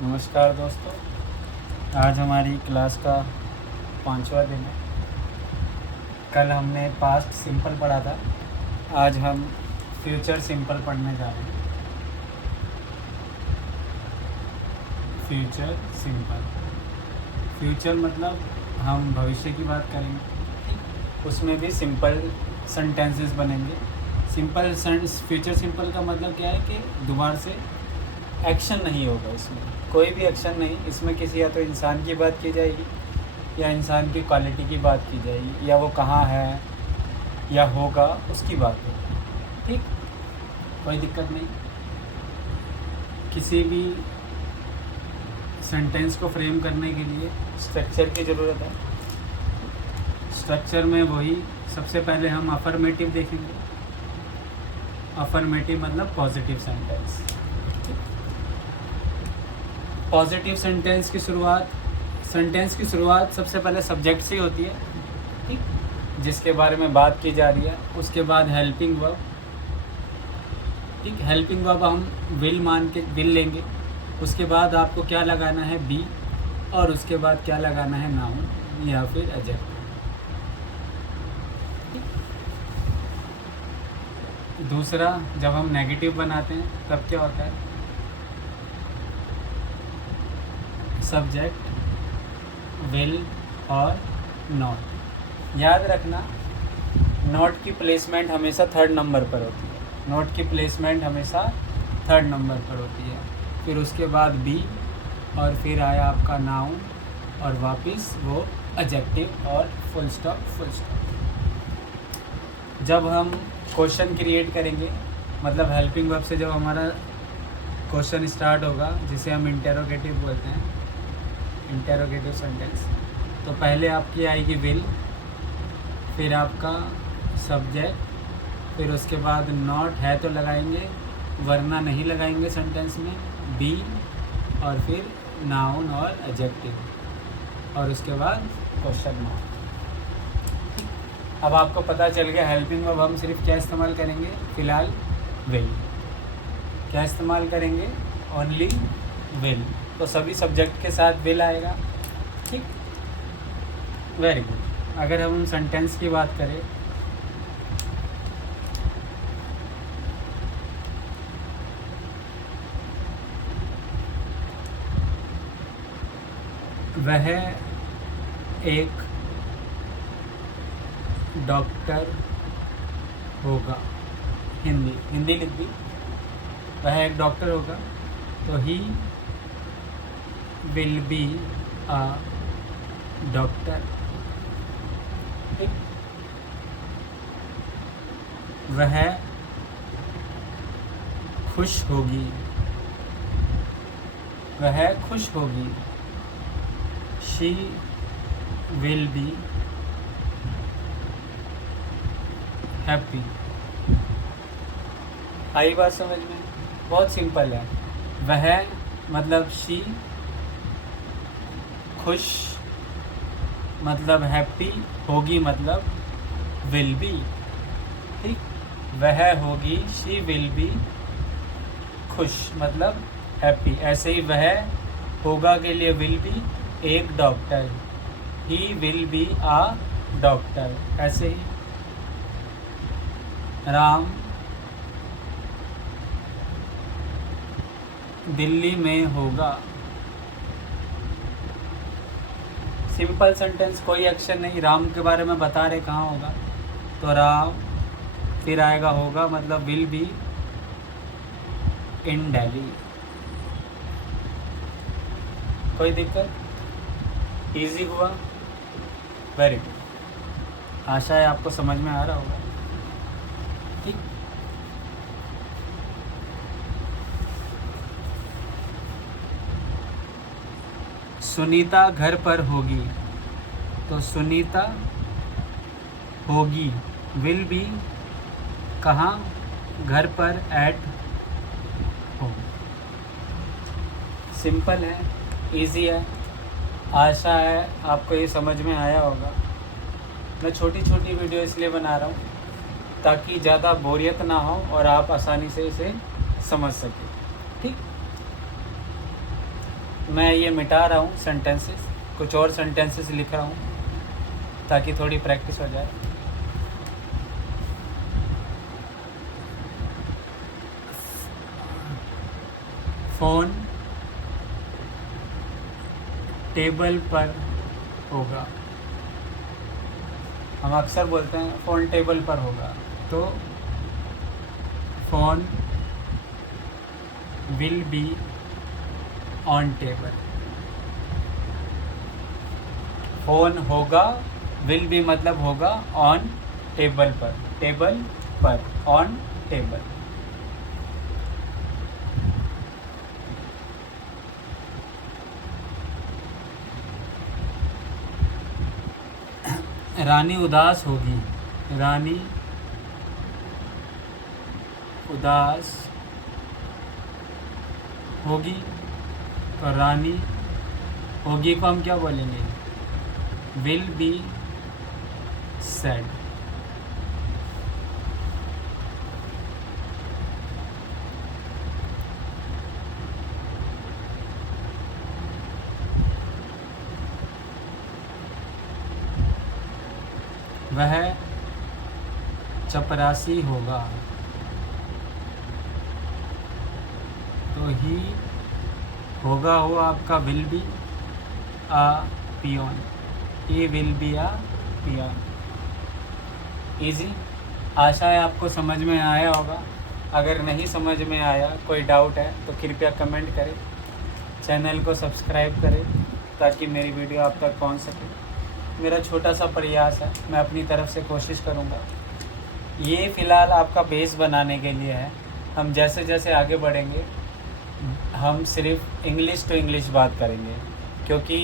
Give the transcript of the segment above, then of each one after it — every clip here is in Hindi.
नमस्कार दोस्तों, आज हमारी क्लास का 5वां दिन है। कल हमने पास्ट सिंपल पढ़ा था, आज हम फ्यूचर सिंपल पढ़ने जा रहे हैं। फ्यूचर सिंपल, फ्यूचर मतलब हम भविष्य की बात करेंगे, उसमें भी सिंपल सेंटेंसेस बनेंगे। फ्यूचर सिंपल का मतलब क्या है कि दोबारा से एक्शन नहीं होगा, इसमें कोई भी एक्शन नहीं। इसमें किसी या तो इंसान की बात की जाएगी या इंसान की क्वालिटी की बात की जाएगी, या वो कहाँ है या होगा उसकी बात होगी। ठीक, कोई दिक्कत नहीं। किसी भी सेंटेंस को फ्रेम करने के लिए स्ट्रक्चर की ज़रूरत है। स्ट्रक्चर में वही सबसे पहले हम अफर्मेटिव देखेंगे। अफर्मेटिव मतलब पॉजिटिव सेंटेंस। पॉजिटिव सेंटेंस की शुरुआत सबसे पहले सब्जेक्ट से होती है, ठीक, जिसके बारे में बात की जा रही है। उसके बाद हेल्पिंग वर्ब, ठीक, हेल्पिंग वर्ब हम विल मान के विल लेंगे। उसके बाद आपको क्या लगाना है, बी, और उसके बाद क्या लगाना है, नाउन या फिर एडजेक्टिव। दूसरा, जब हम नेगेटिव बनाते हैं तब क्या होता है, सब्जेक्ट, विल और नॉट। याद रखना, नॉट की प्लेसमेंट हमेशा थर्ड नंबर पर होती है। नॉट की प्लेसमेंट हमेशा थर्ड नंबर पर होती है। फिर उसके बाद बी, और फिर आया आपका नाउन, और वापस वो एडजेक्टिव और फुल स्टॉप फुल स्टॉप। जब हम क्वेश्चन क्रिएट करेंगे, मतलब हेल्पिंग वर्ब से जब हमारा क्वेश्चन स्टार्ट होगा, जिसे हम इंटेरोगेटिव बोलते हैं, इंटेरोगेटिव सेंटेंस, तो पहले आपकी आएगी विल, फिर आपका सब्जेक्ट, फिर उसके बाद नॉट है तो लगाएंगे, वरना नहीं लगाएंगे सेंटेंस में, बी, और फिर नाउन और एडजेक्टिव, और उसके बाद क्वेश्चन मार्क। अब आपको पता चल गया हेल्पिंग वर्ब हम सिर्फ क्या इस्तेमाल करेंगे, फ़िलहाल विल। क्या इस्तेमाल करेंगे, ओनली विल। तो सभी सब्जेक्ट के साथ विल आएगा, ठीक, वेरी गुड। अगर हम सेंटेंस की बात करें, वह एक डॉक्टर होगा। हिंदी लिख दी, वह एक डॉक्टर होगा, तो ही विल बी अ डॉक्टर। वह खुश होगी, वह खुश होगी, शी विल बी हैप्पी। आई बात समझ में? बहुत सिंपल है। वह मतलब शी, खुश मतलब हैप्पी, होगी मतलब विल बी, ठीक। वह होगी, शी विल बी, खुश मतलब हैप्पी। ऐसे ही वह होगा के लिए विल बी एक doctor, he will be a doctor. ऐसे ही राम दिल्ली में होगा। सिंपल सेंटेंस, कोई एक्शन नहीं, राम के बारे में बता रहे कहाँ होगा, तो राम, फिर आएगा होगा मतलब विल बी इन दिल्ली। कोई दिक्कत? इजी हुआ, वेरी गुड। आशा है आपको समझ में आ रहा होगा, ठीक। सुनीता घर पर होगी, तो सुनीता होगी विल बी कहाँ, घर पर, एट होम। सिंपल है, इजी है। आशा है आपको ये समझ में आया होगा। मैं छोटी छोटी वीडियो इसलिए बना रहा हूँ ताकि ज़्यादा बोरियत ना हो और आप आसानी से इसे समझ सकें, ठीक। मैं ये मिटा रहा हूँ सेंटेंसेस, कुछ और सेंटेंसेस लिख रहा हूँ ताकि थोड़ी प्रैक्टिस हो जाए। फ़ोन टेबल पर होगा। हम अक्सर बोलते हैं फ़ोन टेबल पर होगा, तो phone will be on table. Phone होगा, विल बी मतलब होगा, ऑन टेबल पर, ऑन टेबल। रानी उदास होगी, रानी उदास होगी, तो रानी होगी को हम क्या बोलेंगे, विल बी सैड। वह चपरासी होगा, तो ही होगा हो आपका will be a peon, he will be a peon. Easy. आशा है आपको समझ में आया होगा। अगर नहीं समझ में आया, कोई डाउट है तो कृपया कमेंट करें, चैनल को सब्सक्राइब करें ताकि मेरी वीडियो आप तक पहुंच सके। मेरा छोटा सा प्रयास है, मैं अपनी तरफ से कोशिश करूंगा। ये फ़िलहाल आपका बेस बनाने के लिए है। हम जैसे जैसे आगे बढ़ेंगे हम सिर्फ इंग्लिश टू इंग्लिश बात करेंगे, क्योंकि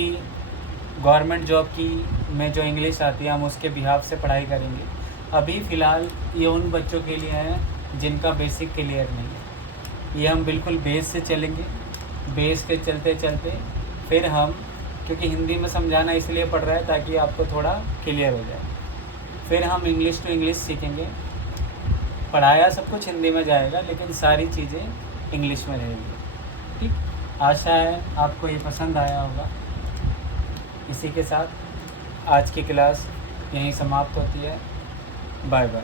गवर्नमेंट जॉब की में जो इंग्लिश आती है हम उसके बिहाफ से पढ़ाई करेंगे। अभी फ़िलहाल ये उन बच्चों के लिए है जिनका बेसिक क्लियर नहीं है। ये हम बिल्कुल बेस से चलेंगे, बेस के चलते चलते फिर हम, क्योंकि हिंदी में समझाना इसलिए पड़ रहा है ताकि आपको थोड़ा क्लियर हो जाए, फिर हम इंग्लिश टू इंग्लिश सीखेंगे। पढ़ाया सब कुछ हिंदी में जाएगा लेकिन सारी चीज़ें इंग्लिश में रहेगी। ठीक, आशा है आपको ये पसंद आया होगा। इसी के साथ आज की क्लास यहीं समाप्त होती है। Bye bye.